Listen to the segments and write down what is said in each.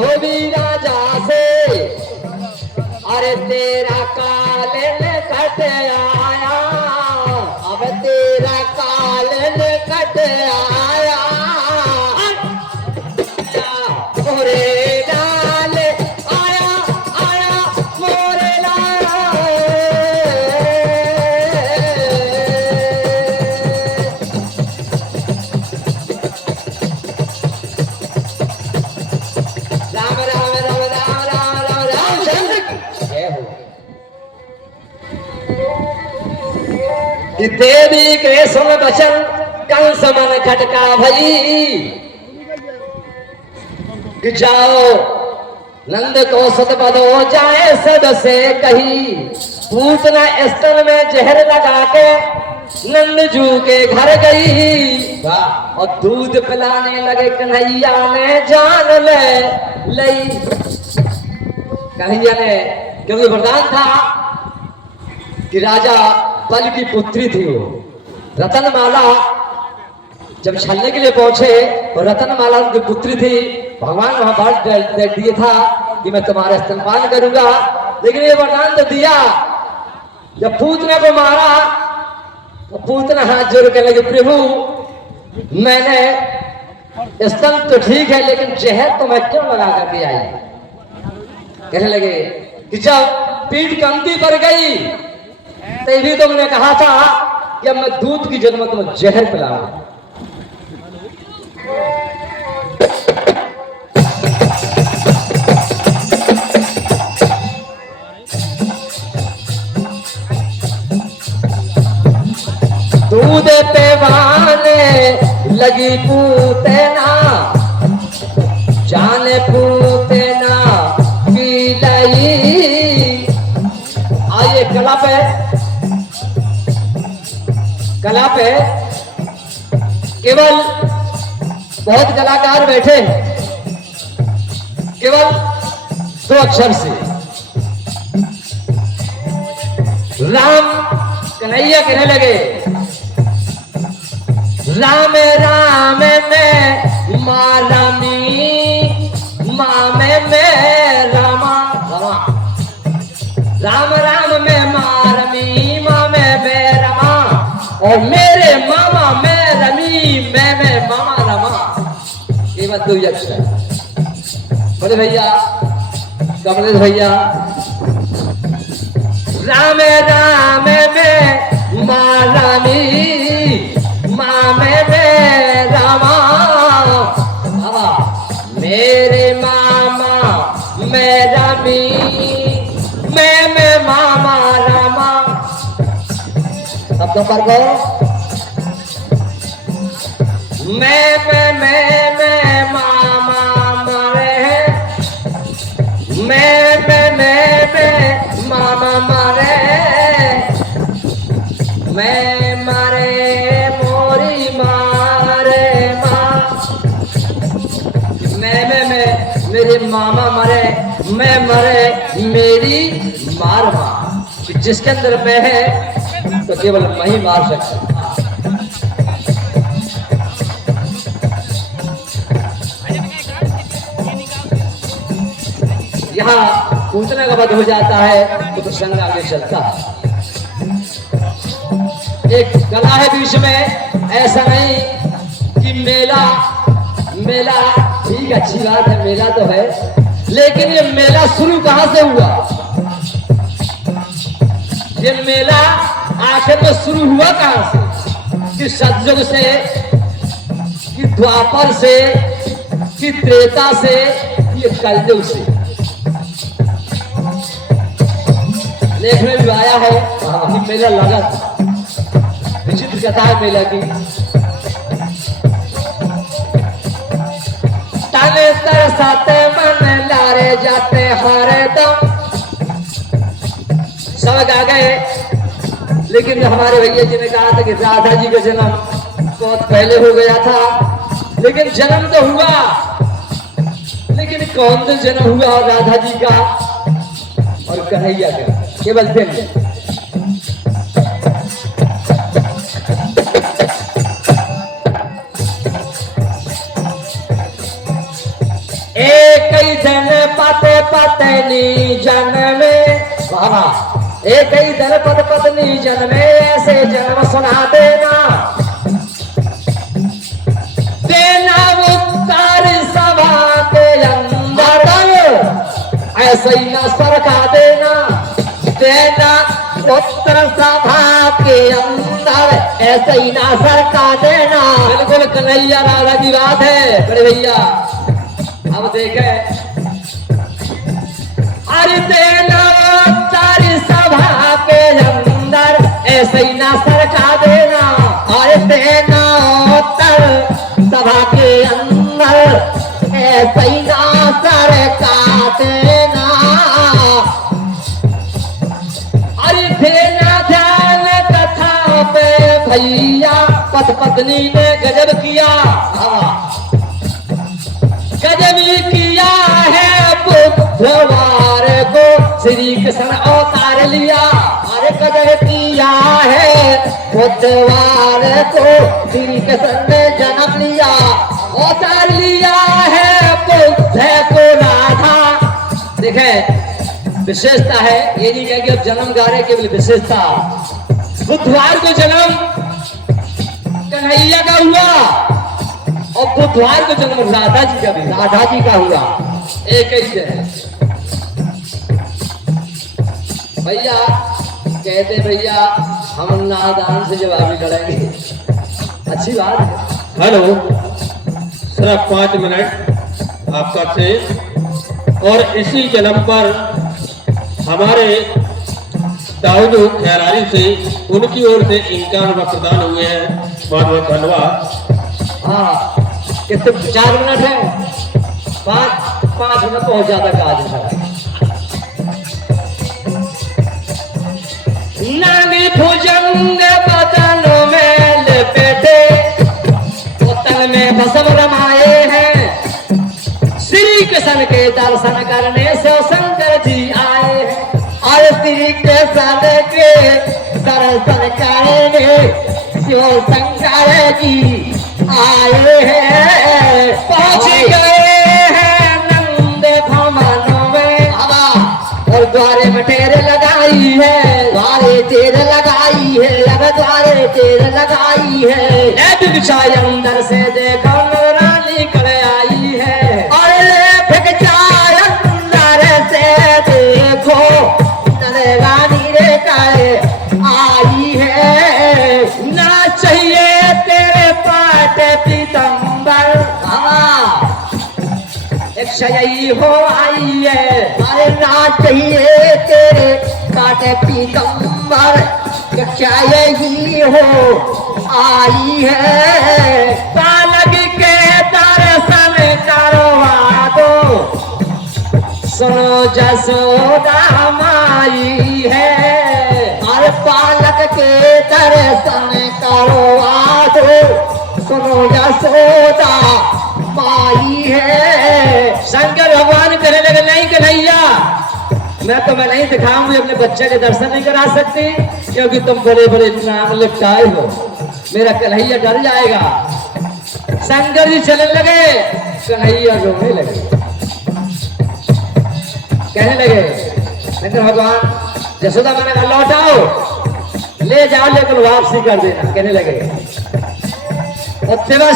धोबी राजा से अरे तेरा कालन कट आया, अब तेरा कालन कट आया, मोरे लाल आया आया मोरे लाल। राम राम राम राम राम राम रामचंद्र की जय हो। देवी के सुन बचन कंस मन खटका भई, कि जाओ नंद को सतपद हो जाए सद से कही। पूतना स्तन में जहर लगा के नंदजू के घर गई, और दूध पिलाने लगे कन्हैया ने जान ले लई। कन्हैया ने, क्योंकि वरदान था कि राजा पल की पुत्री थी वो रतनमाला। जब छलने के लिए पहुंचे तो रतनमाला उनकी पुत्री थी। भगवान वहां बात दे दिया था कि मैं तुम्हारा स्तनपान करूंगा, लेकिन ये वरदान तो दिया। जब पूतना को मारा तो पूतना हाथ जोड़ के लगे, प्रभु मैंने स्तन तो ठीक है लेकिन जहर तो मैं क्यों लगा करके आई। कहने लगे कि जब पीठ कमती पर गई तभी तुमने कहा था कि अब मैं दूध की जन्म तुम्हें जहर पिलाऊंगा। दूध पेवाने लगी पूतना, जाने पूतना की लई। आइए कला पे केवल बहुत कलाकार बैठे, केवल 2 अक्षर से राम। कन्हैया कहने लगे राम राम में माँ रमी, माँ में रामा रामा। राम राम में माँ रमी, माँ में रमा, और मेरे मामा में रमी, मैं मामा रमा। ये बात 2 अक्षर। बोले भैया कमलेश भैया, राम राम में माँ रमी, माँ में रामा, मेरे मामा में रमी, मैं मामा रामा। अब तो पर गो मैं मामा मरे, मैं मामा मरे, मैं मरे मोरी मारे माँ। मैं मेरे मामा मरे, मैं मरे मेरी मार माँ। जिसके अंदर मैं है तो केवल मैं ही मार सकता। यहाँ पूतना का वध हो जाता है तो प्रसंग आगे चलता है। एक कला है बीच में, ऐसा नहीं कि मेला ठीक अच्छी बात है, मेला तो है, लेकिन ये मेला शुरू कहां से हुआ? ये मेला आखिर में शुरू हुआ कहां से? कि सतयुग से, कि द्वापर से, कि त्रेता से, ये कलयुग से। देखने में आया है कि मेला लगा था। विचित्र कथा है मेला की। तने तरसाते मन लारे जाते हरे दम। सब गा गए, लेकिन हमारे भैया जी ने कहा था कि राधा जी का जन्म बहुत पहले हो गया था, लेकिन जन्म तो हुआ, लेकिन कौन सा जन्म हुआ राधा जी का और कन्हैया का? केवल दिन। एक ही दिन पते पत्नी जन्मे, बाबा एक ही दिन पत पत्नी जन्मे, ऐसे जन्म सुना देना, देना उत्तर सभा के अंदर, ऐसे ही न सरका देना, देना उत्तर सभा के अंदर, ऐसे ही ना सरका देना। बिल्कुल कन्हैया राधा की बात है बड़े भैया। अब देखे अरे देना उत्तर सभा के अंदर, ऐसे ही ना सरका देना, अरे देना उत्तर सभा के अंदर, ऐसे ही ना सरका देना, अरे देना ध्यान कथा पे भैया, पत पत्नी ने गजब किया, गजब किया है बुधवार को श्री कृष्ण अवतार लिया, अरे गजब किया है बुधवार को श्री कृष्ण ने जन्म लिया, अवतार लिया है बुद्ध को राधा। देखे विशेषता है, ये नहीं कहेंगे अब जन्म गा रहे केवल विशेषता, बुधवार को जन्म कन्हैया का हुआ और बुधवार को जन्म राधा जी का भी, राधा जी का हुआ एक ही दिन। भैया कहते भैया हम नादान से जवाब लड़ेंगे, अच्छी बात है। हेलो, सिर्फ 5 मिनट आपका से, और इसी जन्म पर हमारे दाऊद खैरारी से उनकी ओर से इनकार प्रदान हुए हैं, बहुत बहुत धन्यवाद। हाँ कितने 4 मिनट है, 5 मिनट बहुत ज्यादा काज है। नानी भुजंग बदन में लपेटे, तन में भस्म रमाए हैं, श्री कृष्ण के दर्शन करने से शंकर जी आए हैं, और श्री कृष्ण के दर्शन करने शिव शंकर जी आए हैं, पहुंच गए हैं नंद भवन में, और द्वारे में टेर लगाई है, द्वारे टेर लगाई है, अब द्वारे टेर लगाई है, भिक्षाई अंदर से देखो रानी कर आई है, और भिक्षाई अंदर से देखो रानी रे करे आई है, ना चाहिए तेरे पाट पीतंबर, एक शयी हो आई है, अरे ना चाहिए तेरे काटे पीतंबर, क्या यही हो आई है, बालक के दर्शन करवा दो, सुनो जसोदा माई है, अरे बालक के दर्शन करवा दो, सुनो जसोदा माई है। शंकर भगवान कहने लगे नहीं कन्हैया, मैं तुम्हें नहीं दिखाऊंगी, अपने बच्चे के दर्शन नहीं करा सकती, क्योंकि तुम बड़े बड़े नाम लिपटाए हो, मेरा कन्हैया डर जाएगा। शंकर जी चलने लगे, कन्हैया रोने लगे, कहने लगे शंकर भगवान जसोदा मैंने कहा लौटाओ, ले जाओ लेकिन वापसी कर देना, कहने लगे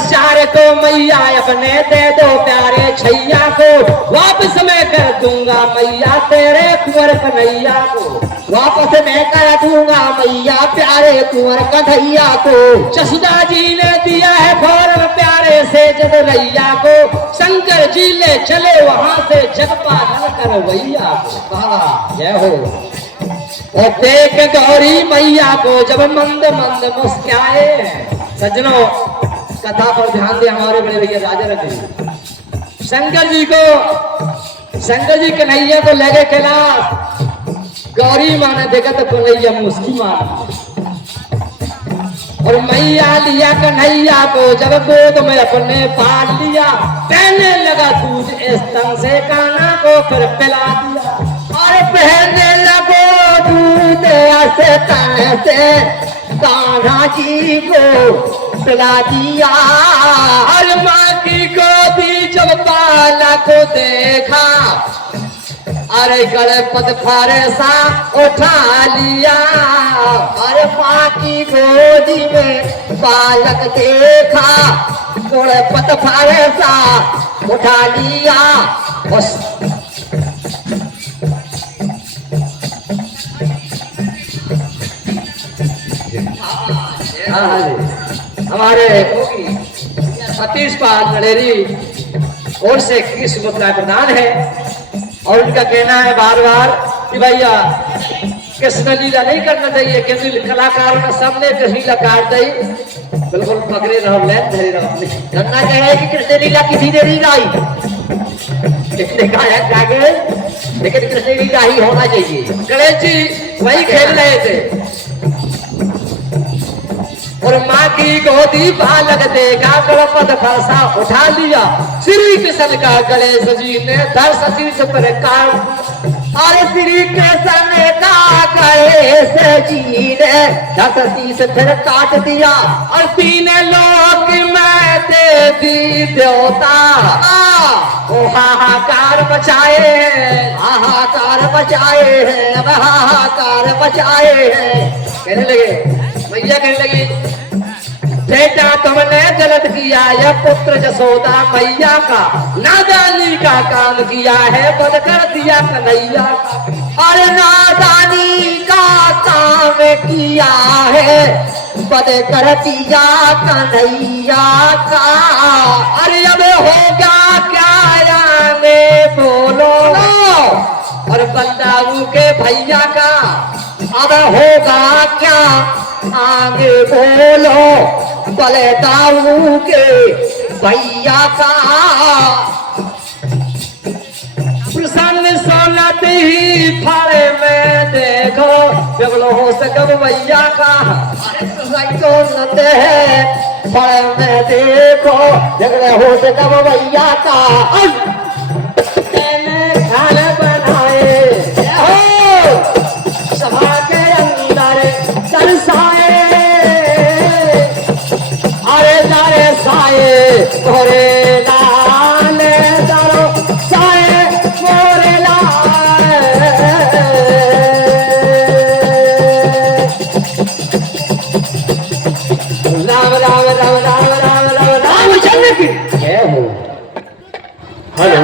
चार को मैया अपने दे दो प्यारे छैया को, वापस मैं कर दूंगा मैया तेरे कुंवर कन्हैया को, वापस मैं कर दूंगा मैया प्यारे कुंवर कन्हैया को। जसोदा जी ने दिया है फौरन प्यारे से जगरैया को, शंकर जी ले चले वहां से जगपालन करवैया को। वाह जय हो। और देख गौरी मैया को जब मंद मंद मुस्काए, सज्जनों कथा पर ध्यान दे हमारे बड़े भैया राजा रंग शंकर जी को, शंकर जी कन्हैया को लगे कैलाश, गौरी माँ ने देखा तो कन्हैया मुस्की मारा, और मैया लिया कन्हैया को जब गोद में अपने पाल लिया, पहने लगा दूध स्तन से काना को फिर पिला दिया, और पहने लगो दूध स्तन से कान्हा जी को पिला दिया, और माँ की गोदी जब बाला को देखा, अरे गणपत फारे सा उठा लिया। अरे माँ की गोदी में बालक देखा, गणपत फारे सा उठा लिया। बस हमारे सतीश पाल नड़ेरी और से किस्मत का प्रदान है और उनका कहना है बार बार कि भैया कृष्ण लीला नहीं करना चाहिए, क्योंकि कलाकार ने सामने कृष्ण लीला काट दी। बिल्कुल पकड़े रहो, ले धरे रहो। धरना कहे कि कृष्ण लीला किसी ने नहीं गाई, किसने गाया जागे, लेकिन कृष्ण लीला ही होना चाहिए। गणेश जी वही खेल रहे थे और माँ की गोदी बालक देखा, गणपत फरसा उठा लिया। श्री कृष्ण का गणेश जी ने दर्श शीर्ष पर काल। अरे श्री कृष्ण का गणेश जी ने दर्श शीर्ष पर काट दिया और तीन लोक में देवी देवता ओ हाहाकार मचाए हैं, हाहाकार मचाए हैं, अब हाहाकार मचाए हैं। कहने लगे, मैया कहने लगी, बेटा तुमने गलत किया है, पुत्र जसोदा मैया का नादानी का काम किया है, बद कर दिया कन्हैया का। अरे नादानी का काम किया है, बद कर दिया कन्हैया का। अरे अब होगा क्या आगे बोलो, और बलदाऊ के भैया का अब होगा क्या आगे बोलो, बलदाऊ के भैया का। प्रसन्न सोनत ही फाड़े में देखो, जगलो हो सकब भैया का। सोनत है फाड़े में देखो, जगले हो सकब भैया का।